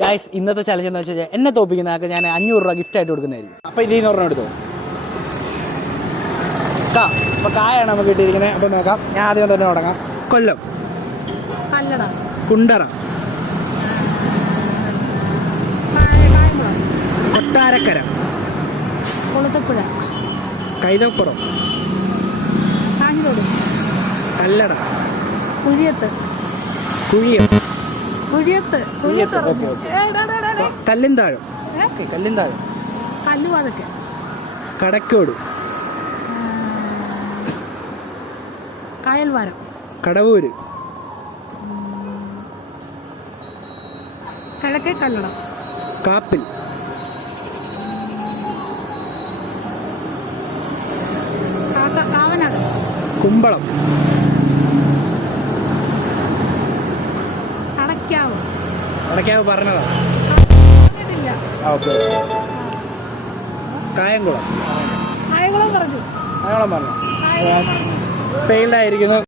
Guys ഇന്നത്തെ challenge എന്ന് വെച്ചാൽ എന്നെ തോപ്പിക്കുന്ന ആൾക്ക് ഞാൻ അഞ്ഞൂറ് രൂപ ഗിഫ്റ്റ് ആയിട്ട് കൊടുക്കുന്നതായിരിക്കും. അപ്പോൾ ഇത് ഒരെണ്ണം എടുത്തോ? കാ അപ്പോൾ കായാണ് നമുക്ക് കിട്ടിയിരിക്കുന്നത്. അപ്പോൾ നോക്കാം. ഞാൻ ആദ്യം തന്നെ തുടങ്ങാം. കൊല്ലം. കുണ്ടറ. കൊട്ടാരക്കര. കൊളുത്തപ്പുഴ. കൈതപ്പുറം. കല്ലട. കുഴിയത്ത്. കുഴിയം. കുഴിയത്ത് കുഴിയത്ത് ഓക്കെ ഓക്കെ. കല്ലിന്താഴം കല്ലിന്താഴം കല്ലുവാതൊക്കെ കടക്കോട്. കായൽവാരം. കടവൂര്. കിഴക്കേ കല്ലട. കാപ്പിൽ. കുമ്പളം. അടയ്ക്കാവ് പറഞ്ഞതാ. ഓക്കെ കായംകുളം. കായംകുളം പറഞ്ഞു. കായംകുളം പറഞ്ഞു. കായംകുളം പറഞ്ഞു. ഫെയിൽഡ് ആയിരിക്കുന്നു.